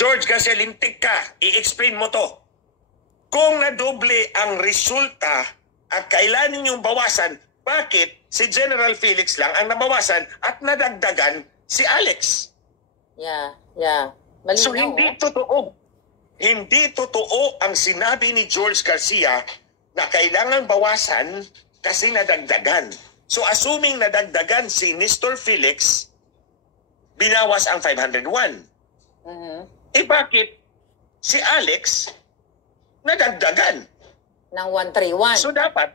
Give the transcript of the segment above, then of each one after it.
George, kasi lintik ka. I-explain mo to. Kung nadoble ang resulta at kailangan ninyong bawasan, bakit si General Felix lang ang nabawasan at nadagdagan si Alex? Yeah. Malinaw, So hindi totoo. Hindi totoo ang sinabi ni George Garcia na kailangan bawasan kasi nadagdagan. So assuming nadagdagan si Nestor Felix, binawas ang 501. Eh bakit si Alex nadagdagan ng 131? So dapat,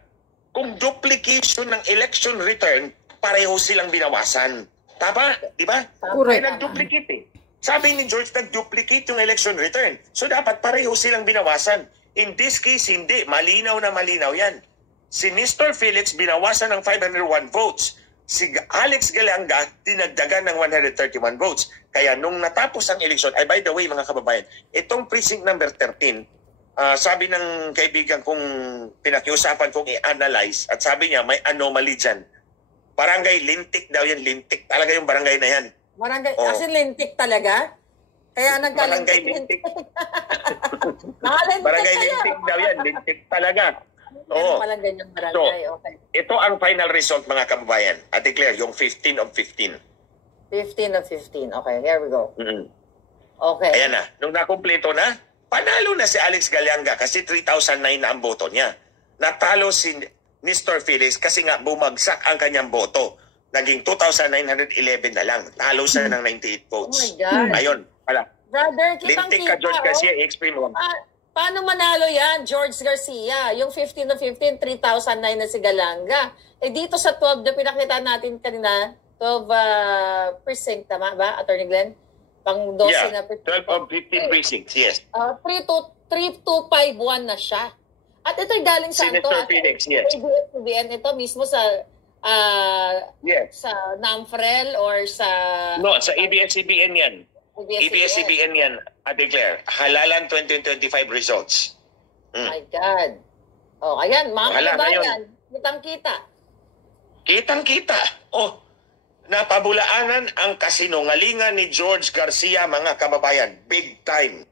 kung duplication ng election return, pareho silang binawasan. Tama? Di ba? Correct. Ay, nag-duplicate eh. Sabi ni George, nag-duplicate yung election return. So dapat pareho silang binawasan. In this case, hindi. Malinaw na malinaw yan. Si Nestor Felix binawasan ng 501 votes. Si Alex Galianga dinagdagan ng 131 votes. Kaya nung natapos ang eleksyon, ay by the way mga kababayan, itong precinct number 13, sabi ng kaibigan kong pinakiusapan kong i-analyze at sabi niya may anomaly dyan. Barangay Lintik daw yan. Lintik talaga yung barangay na yan. Barangay, as in lintik talaga? Kaya Barangay nagka-lintik. Lintik. Barangay Lintik daw yan. Lintik talaga. Oo. Palang ganyang barangay. So, Okay. ito ang final result mga kababayan. At declare yung 15 of 15. 15 of 15. Okay, here we go. Okay. Ayan na. Nung nakumpleto na, panalo na si Alex Galianga kasi 3,009 na ang boto niya. Natalo si Nestor Felix kasi nga bumagsak ang kanyang boto. Naging 2,911 na lang. Talo siya ng 98 votes. Oh my God. Ayun. Wala. Brother, Lintik ka, George Garcia. I-explain mo. Paano manalo yan, George Garcia? Yung 15 of 15, 3,009 na si Galanga. Eh dito sa 12 na pinakita natin kanina, 12 precinct, tama ba, Attorney Glenn? Pang 12 na precinct. 12 of 15 precincts, yes. 3,251 na siya. At ito'y galing sa Senator Felix, yes. ABS-CBN ito mismo sa Yes. sa NAMFREL or sa... No, sa ABS-CBN yan. ABS-CBN yan, I declare. Halalan 2025 results. My God. Oh, ayan, mga kababayan. Kitang-kita. Kitang-kita. Oh, napabulaanan ang kasinungalingan ni George Garcia, mga kababayan. Big time.